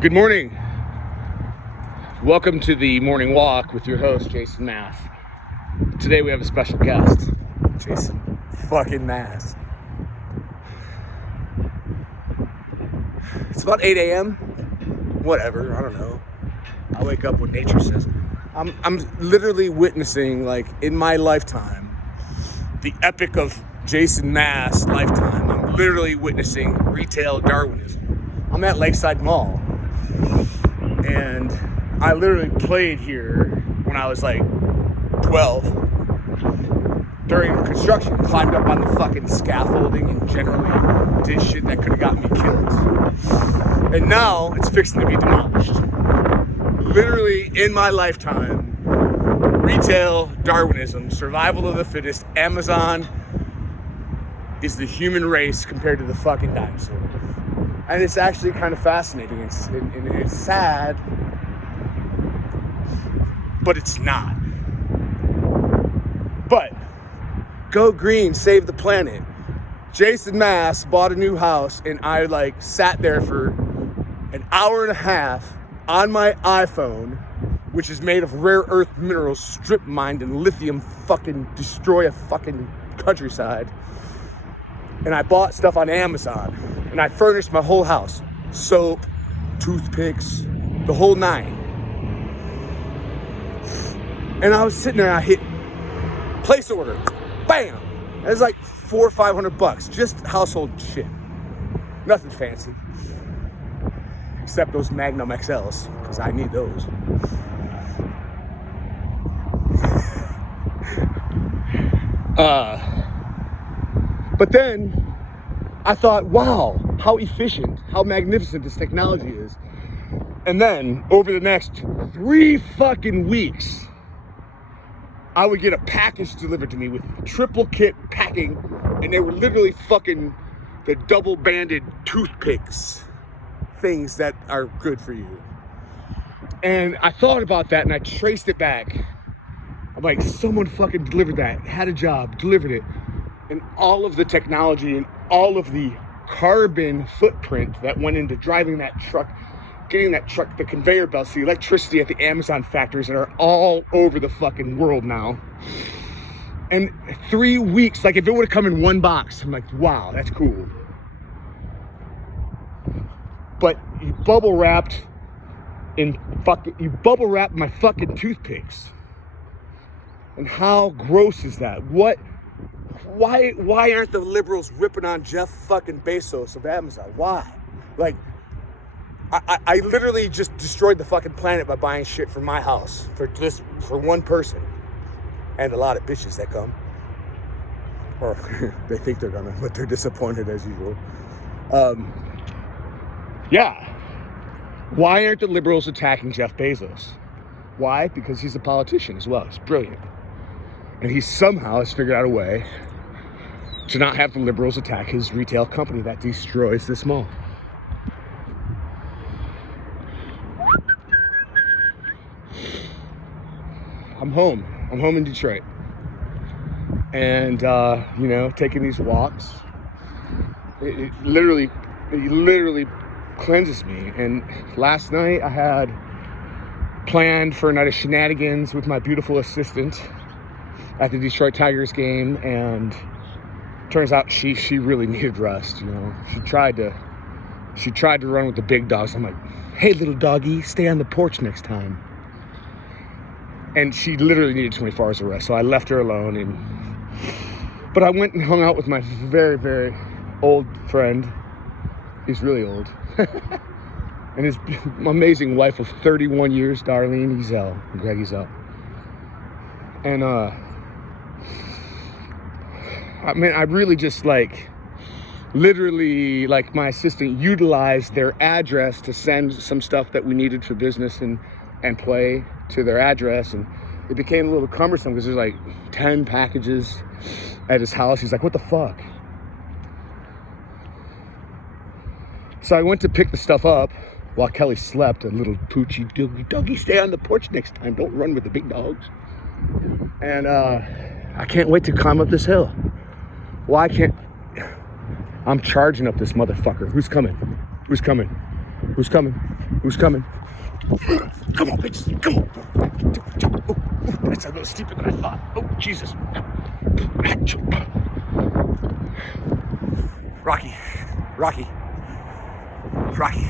Good morning. Welcome to the morning walk with your host, Jason Mass. Today we have a special guest, Jason fucking Mass. It's about 8 a.m. Whatever, I don't know. I wake up when nature says. I'm literally witnessing, like, in my lifetime, the epic of Jason Mass lifetime. I'm literally witnessing retail Darwinism. I'm at Lakeside Mall, and I literally played here when I was like 12 during construction, climbed up on the fucking scaffolding and generally did shit that could have gotten me killed. And now it's fixing to be demolished. Literally in my lifetime, retail Darwinism, survival of the fittest, Amazon is the human race compared to the fucking dinosaur. And it's actually kind of fascinating. It's sad, but it's not. But go green, save the planet. Jason Mass bought a new house, and I sat there for an hour and a half on my iPhone, which is made of rare earth minerals, strip mined, and lithium fucking destroy a fucking countryside. And I bought stuff on Amazon, and I furnished my whole house. Soap, toothpicks, the whole nine. And I was sitting there, and I hit place order. Bam! It was like $400 or $500, just household shit. Nothing fancy. Except those Magnum XLs, because I need those. But then I thought, wow, how efficient, how magnificent this technology is. And then over the next 3 fucking weeks, I would get a package delivered to me with triple kit packing, and they were literally fucking the double banded toothpicks, things that are good for you. And I thought about that, and I traced it back. I'm like, someone fucking delivered that, had a job, delivered it. And all of the technology and all of the carbon footprint that went into driving that truck, getting that truck, the conveyor belts, the electricity at the Amazon factories that are all over the fucking world now. And 3 weeks, like if it would have come in one box, I'm like, wow, that's cool. But you bubble wrapped my fucking toothpicks. And how gross is that? Why aren't the liberals ripping on Jeff fucking Bezos of Amazon? Why? Like, I literally just destroyed the fucking planet by buying shit for my house for one person, and a lot of bitches that come, or they think they're gonna, but they're disappointed as usual. Yeah. Why aren't the liberals attacking Jeff Bezos? Why? Because he's a politician as well. He's brilliant. And he somehow has figured out a way to not have the liberals attack his retail company that destroys this mall. I'm home. I'm home in Detroit. And, taking these walks, it literally cleanses me. And last night I had planned for a night of shenanigans with my beautiful assistant at the Detroit Tigers game, and turns out she really needed rest. She tried to run with the big dogs. I'm like, hey, little doggy, stay on the porch next time. And she literally needed 24 hours of rest, so I left her alone. But I went and hung out with my very, very old friend. He's really old. And his amazing wife of 31 years, Darlene Greg Ezel. And I really just literally my assistant utilized their address to send some stuff that we needed for business and play to their address, and it became a little cumbersome because there's 10 packages at his house. He's like, what the fuck? So I went to pick the stuff up while Kelly slept, a little poochy doggy, stay on the porch next time, don't run with the big dogs. And I can't wait to climb up this hill. I'm charging up this motherfucker. Who's coming? Who's coming? Who's coming? Come on, bitches. Come on. Oh, that's a little steeper than I thought. Oh, Jesus. Rocky. Rocky. Rocky.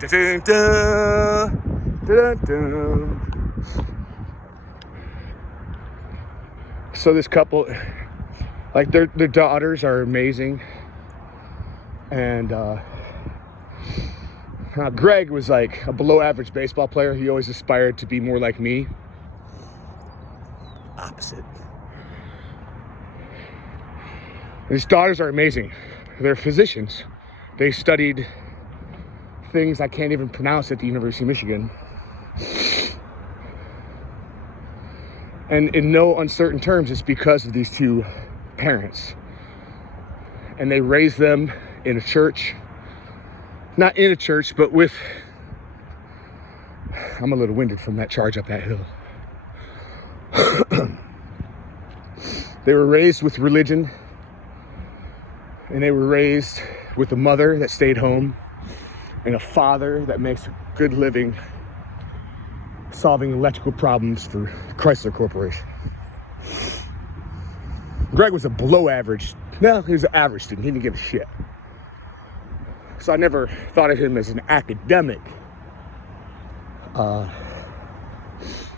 Da-dun-dun. Da-dun-dun. So this couple, like their daughters are amazing. And Greg was like a below average baseball player. He always aspired to be more like me. Opposite. His daughters are amazing. They're physicians. They studied things I can't even pronounce at the University of Michigan. And in no uncertain terms, it's because of these two parents. And they raised them in a church. Not in a church, but with... I'm a little winded from that charge up that hill. They were raised with religion. And they were raised with a mother that stayed home. And a father that makes a good living solving electrical problems for Chrysler Corporation. Greg was a below average. No, he was an average student. He didn't give a shit. So I never thought of him as an academic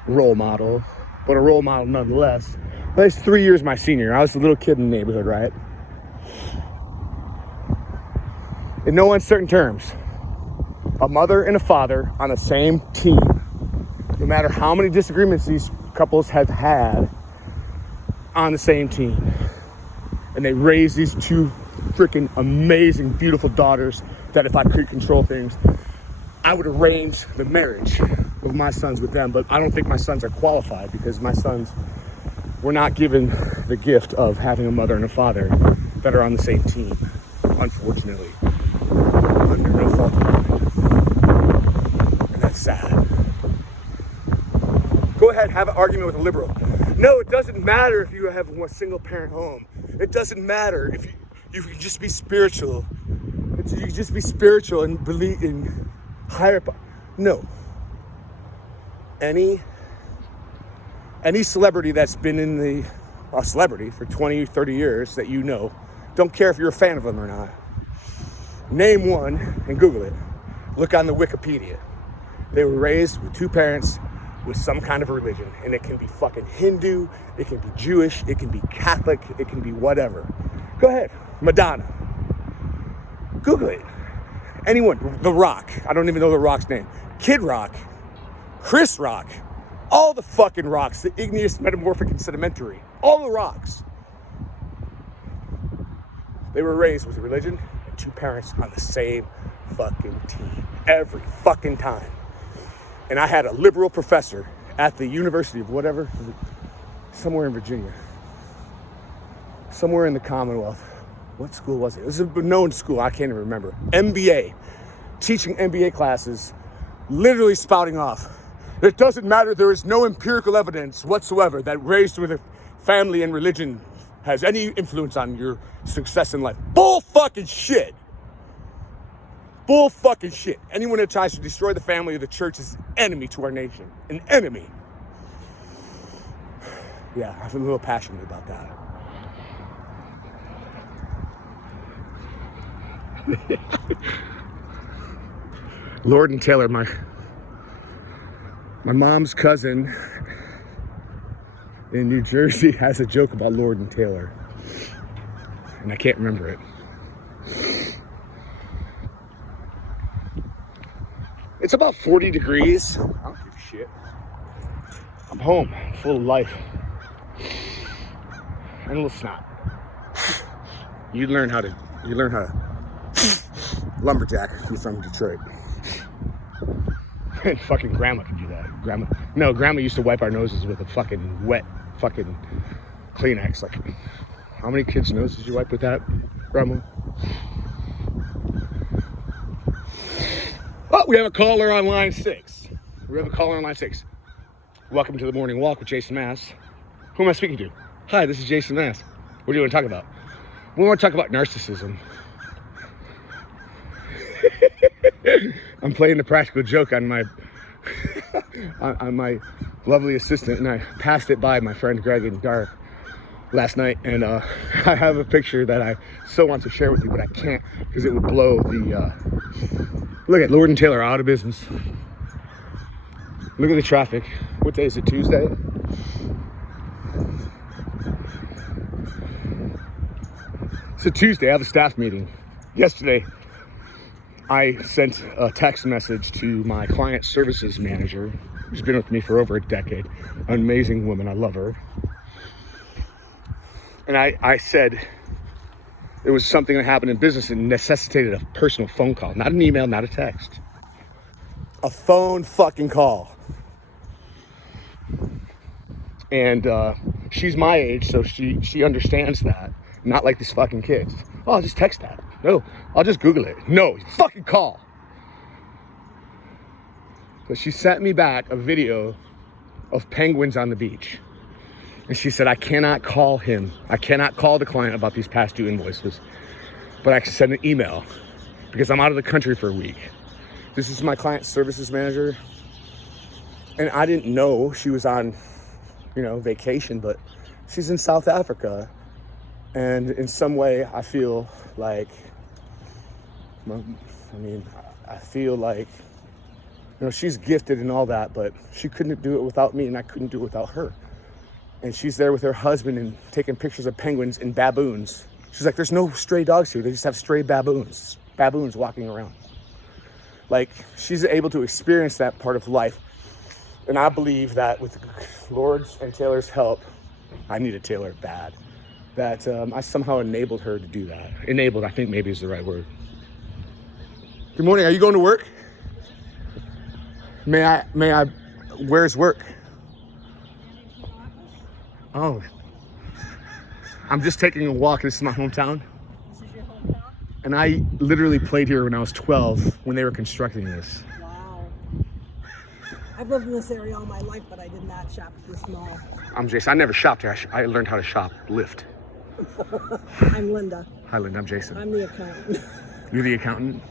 role model, but a role model nonetheless. But he's 3 years my senior. I was a little kid in the neighborhood, right? In no uncertain terms, a mother and a father on the same team. No matter how many disagreements these couples have had, on the same team. And they raise these two freaking amazing, beautiful daughters that if I could control things, I would arrange the marriage of my sons with them. But I don't think my sons are qualified because my sons were not given the gift of having a mother and a father that are on the same team, unfortunately. Under no fault of mine. And that's sad. Go ahead, have an argument with a liberal. No, it doesn't matter if you have a single parent home. It doesn't matter if you can just be spiritual. You can just be spiritual and believe in higher power. No. Any celebrity that's been in a celebrity for 20, 30 years that you know, don't care if you're a fan of them or not. Name one and Google it. Look on the Wikipedia. They were raised with two parents with some kind of a religion, and it can be fucking Hindu, it can be Jewish, it can be Catholic, it can be whatever. Go ahead, Madonna. Google it. Anyone, The Rock, I don't even know The Rock's name. Kid Rock, Chris Rock, all the fucking rocks, the igneous, metamorphic, and sedimentary, all the rocks. They were raised with a religion and two parents on the same fucking team, every fucking time. And I had a liberal professor at the University of whatever, somewhere in Virginia, somewhere in the Commonwealth. What school was it? It was a known school, I can't even remember. MBA, teaching MBA classes, literally spouting off. It doesn't matter, there is no empirical evidence whatsoever that raised with a family and religion has any influence on your success in life. Bull fucking shit. Bull fucking shit. Anyone that tries to destroy the family of the church is an enemy to our nation. An enemy. Yeah, I'm a little passionate about that. Lord and Taylor, my mom's cousin in New Jersey has a joke about Lord and Taylor. And I can't remember it. It's about 40 degrees. I don't give a shit. I'm home, full of life. And a little snot. You learn how to lumberjack if you're from Detroit. And fucking grandma can do that. Grandma used to wipe our noses with a fucking wet fucking Kleenex. Like, how many kids' noses did you wipe with that, grandma? Oh, we have a caller on line 6. Welcome to the morning walk with Jason Mass. Who am I speaking to? Hi, this is Jason Mass. What do you want to talk about? We want to talk about narcissism. I'm playing the practical joke on my on my lovely assistant, and I passed it by my friend Greg and Dark last night, and I have a picture that I so want to share with you, but I can't because it would blow the look at Lord and Taylor out of business. Look at the traffic. What day is it? Tuesday? It's a Tuesday. I have a staff meeting. Yesterday I sent a text message to my client services manager, who's been with me for over a decade. An amazing woman. I love her. And I said it was something that happened in business and necessitated a personal phone call. Not an email, not a text. A phone fucking call. And she's my age, so she understands that. Not like these fucking kids. Oh, I'll just text that. No, I'll just Google it. No, fucking call. So she sent me back a video of penguins on the beach. And she said, I cannot call him. I cannot call the client about these past due invoices. But I can send an email because I'm out of the country for a week. This is my client services manager. And I didn't know she was on, vacation, but she's in South Africa. And in some way, I feel like, she's gifted and all that, but she couldn't do it without me, and I couldn't do it without her. And she's there with her husband and taking pictures of penguins and baboons. She's like, there's no stray dogs here. They just have stray baboons walking around. Like, she's able to experience that part of life. And I believe that with Lord's and Taylor's help, I needed Taylor bad, that I somehow enabled her to do that. Enabled, I think maybe is the right word. Good morning, are you going to work? May I, where's work? Oh, I'm just taking a walk. This is my hometown. This is your hometown? And I literally played here when I was 12 when they were constructing this. Wow. I've lived in this area all my life, but I did not shop at this mall. I'm Jason. I never shopped here. I learned how to shop Lyft. I'm Linda. Hi, Linda. I'm Jason. I'm the accountant. You're the accountant?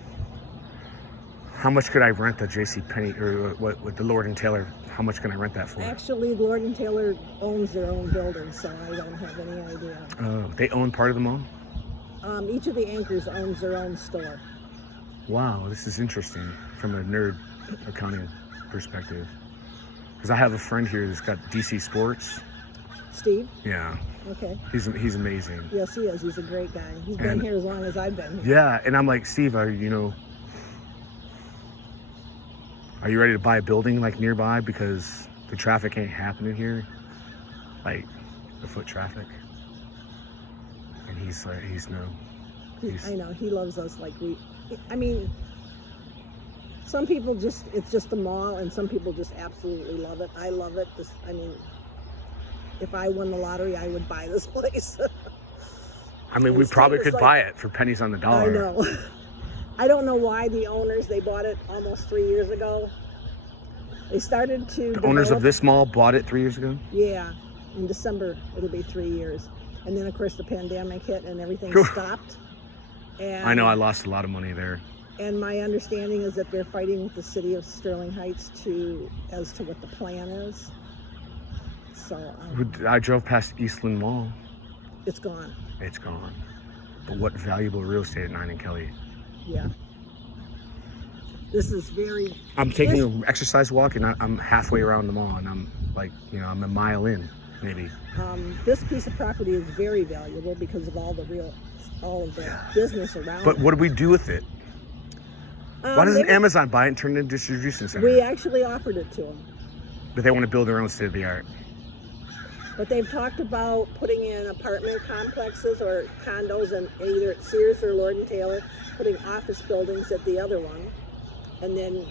How much could I rent the J.C. Penney or what with the Lord and Taylor? How much can I rent that for? Actually, Lord and Taylor owns their own building, so I don't have any idea. They own part of the mall? Each of the anchors owns their own store. Wow, this is interesting from a nerd accounting perspective. Because I have a friend here that's got DC Sports. Steve? Yeah. Okay. He's amazing. Yes, he is. He's a great guy. He's been here as long as I've been here. Yeah, and I'm like, Steve, are you ready to buy a building like nearby because the traffic ain't happening here, like the foot traffic? And he's like, I know, he loves us like some people it's just a mall, and some people just absolutely love it. I love it. If I won the lottery, I would buy this place. We probably could buy it for pennies on the dollar. I know. I don't know why the owners, they bought it almost 3 years ago. They started to The owners of this mall bought it 3 years ago? Yeah, in December it'll be 3 years. And then of course the pandemic hit and everything stopped. And I know, I lost a lot of money there. And my understanding is that they're fighting with the city of Sterling Heights as to what the plan is. So I drove past Eastland Mall. It's gone. It's gone. But what valuable real estate at 9 and Kelly. Yeah. This is very... I'm taking an exercise walk, and I'm halfway around the mall, and I'm like, I'm a mile in, maybe. This piece of property is very valuable because of all of the business around But it. what do we do with it? Why doesn't Amazon buy it and turn it into a distribution center? We actually offered it to them. But they want to build their own state-of-the-art. But they've talked about putting in apartment complexes or condos, and either at Sears or Lord & Taylor, putting office buildings at the other one, and then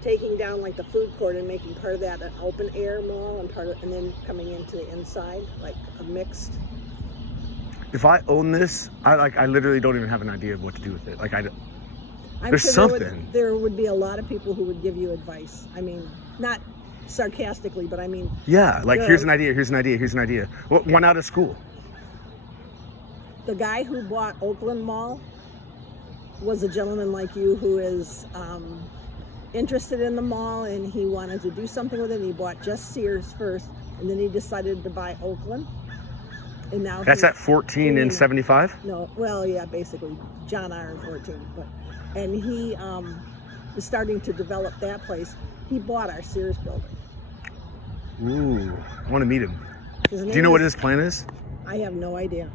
taking down like the food court and making part of that an open air mall, and then coming into the inside, like a mixed. If I own this, I literally don't even have an idea of what to do with it. I'm there's sure something. There would be a lot of people who would give you advice. Not sarcastically, but yeah, here's an idea. One out of school. The guy who bought Oakland Mall was a gentleman like you who is interested in the mall, and he wanted to do something with it. He bought just Sears first, and then he decided to buy Oakland. And now That's at 14 and 75? No, well, yeah, basically John Iron 14. And he is starting to develop that place. He bought our Sears building. Ooh, I want to meet him. Do you know what his plan is? I have no idea.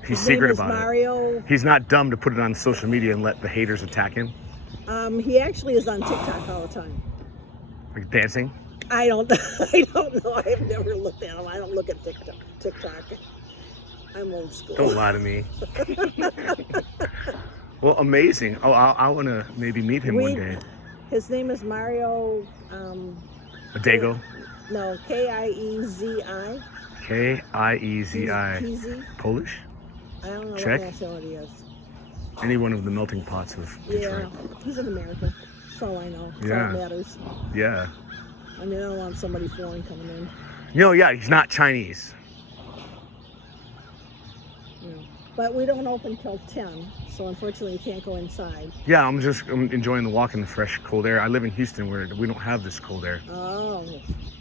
He's His secret name is about Mario. it. He's not dumb to put it on social media and let the haters attack him. He actually is on TikTok all the time. Like dancing? I don't know. I've never looked at him. I don't look at TikTok. I'm old school. Don't lie to me. Well, amazing. Oh, I want to maybe meet him one day. His name is Mario. Dago? No, Kiezi. Kiezi. Kiezi. Polish? I don't know Czech? what nationality he is. Any one of the melting pots of Detroit. Yeah, he's in America. That's all I know. That's all Yeah. that matters. Yeah. I mean, I don't want somebody foreign coming in. Yeah, he's not Chinese. You know. But we don't open till 10, so unfortunately you can't go inside. Yeah, I'm enjoying the walk in the fresh, cold air. I live in Houston where we don't have this cold air. Oh,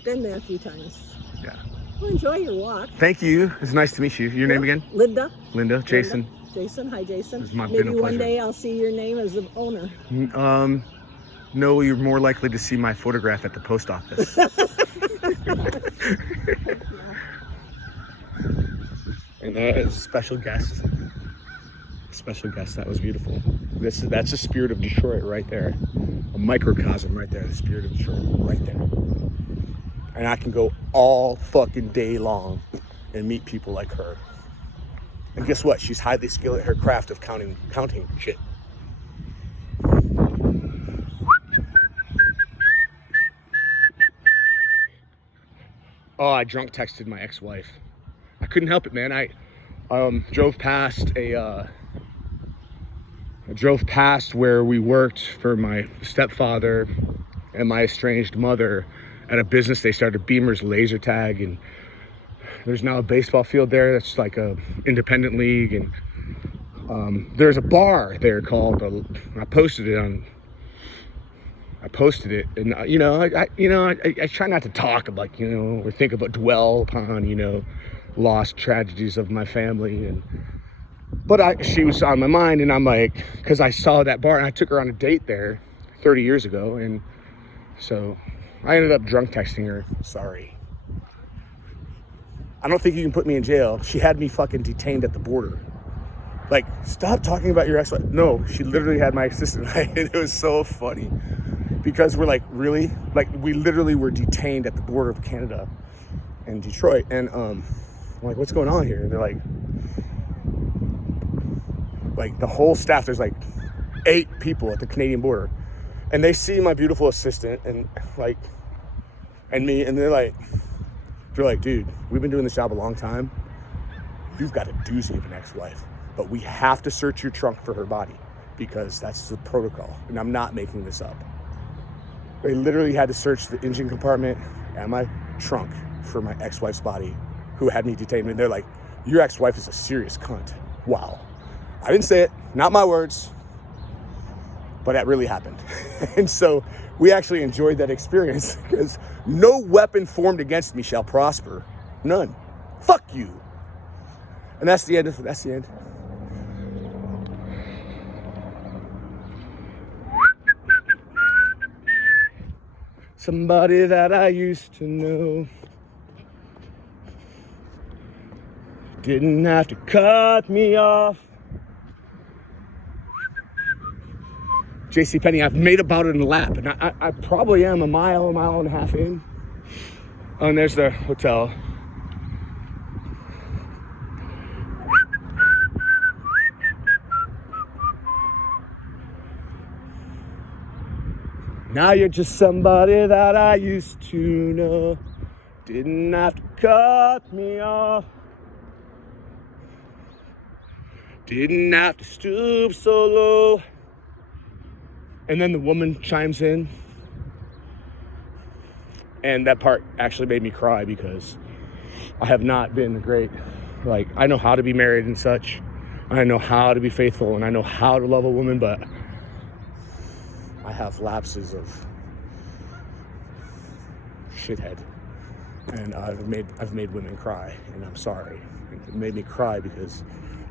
been there a few times. Yeah. Well, enjoy your walk. Thank you. It's nice to meet you. Your name again? Linda. Linda. Jason. Linda. Jason. Hi, Jason. It's been a Maybe one pleasure. day I'll see your name as the owner. No, you're more likely to see my photograph at the post office. And that is special guest. Special guest. That was beautiful. That's the spirit of Detroit right there. A microcosm right there. The spirit of Detroit right there. And I can go all fucking day long and meet people like her. And guess what? She's highly skilled at her craft of counting shit. Oh, I drunk texted my ex-wife. I couldn't help it, man. I drove past where we worked for my stepfather and my estranged mother at a business. They started Beamer's laser tag, and there's now a baseball field there that's like a independent league, and there's a bar there called I posted it, and I try not to talk about, or think about, dwell upon, lost tragedies of my family, but she was on my mind, and I'm like, because I saw that bar and I took her on a date there 30 years ago, and so I ended up drunk texting her. Sorry. I don't think you can put me in jail. She had me fucking detained at the border. Like, stop talking about your ex-wife. No, she literally had my assistant. It was so funny because we're like, really? Like, we literally were detained at the border of Canada and Detroit. And I'm like, what's going on here? And they're like the whole staff, there's like 8 people at the Canadian border. And they see my beautiful assistant and me, and they're like, dude, we've been doing this job a long time. You've got a doozy of an ex-wife, but we have to search your trunk for her body because that's the protocol. And I'm not making this up. They literally had to search the engine compartment and my trunk for my ex-wife's body, who had me detained. And they're like, your ex-wife is a serious cunt. Wow. I didn't say it, not my words, but that really happened. And so we actually enjoyed that experience because no weapon formed against me shall prosper. None. Fuck you. And that's the end. That's the end. Somebody that I used to know didn't have to cut me off. JCPenney, I've made about it in a lap, and I probably am a mile and a half in. Oh, and there's the hotel. Now you're just somebody that I used to know. Didn't have to cut me off. Didn't have to stoop so low. And then the woman chimes in. And that part actually made me cry because I have not been great. Like, I know how to be married and such, I know how to be faithful and I know how to love a woman, but I have lapses of shithead. And I've made women cry, and I'm sorry. It made me cry because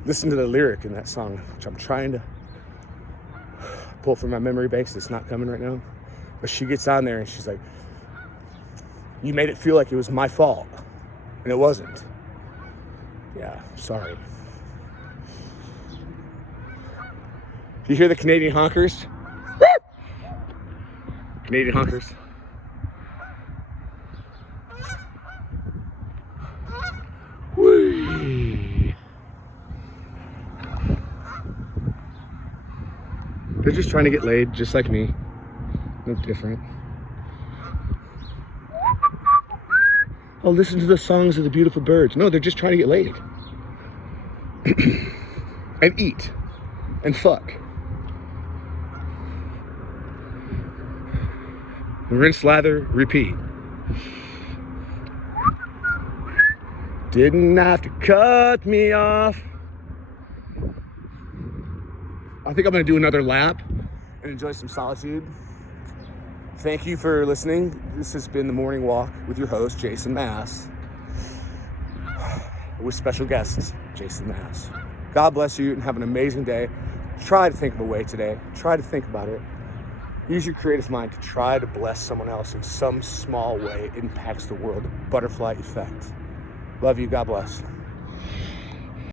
listen to the lyric in that song, which I'm trying to pull from my memory banks. It's not coming right now. But she gets on there and she's like, you made it feel like it was my fault. And it wasn't. Yeah, sorry. Do you hear the Canadian honkers? Canadian honkers. Whee! They're just trying to get laid, just like me. No different. Oh, listen to the songs of the beautiful birds. No, they're just trying to get laid. And eat. And fuck. Rinse, lather, repeat. Didn't have to cut me off. I think I'm gonna do another lap and enjoy some solitude. Thank you for listening. This has been The Morning Walk with your host, Jason Mass, with special guest, Jason Mass. God bless you and have an amazing day. Try to think of a way today. Try to think about it. Use your creative mind to try to bless someone else in some small way. It impacts the world. The butterfly effect. Love you. God bless.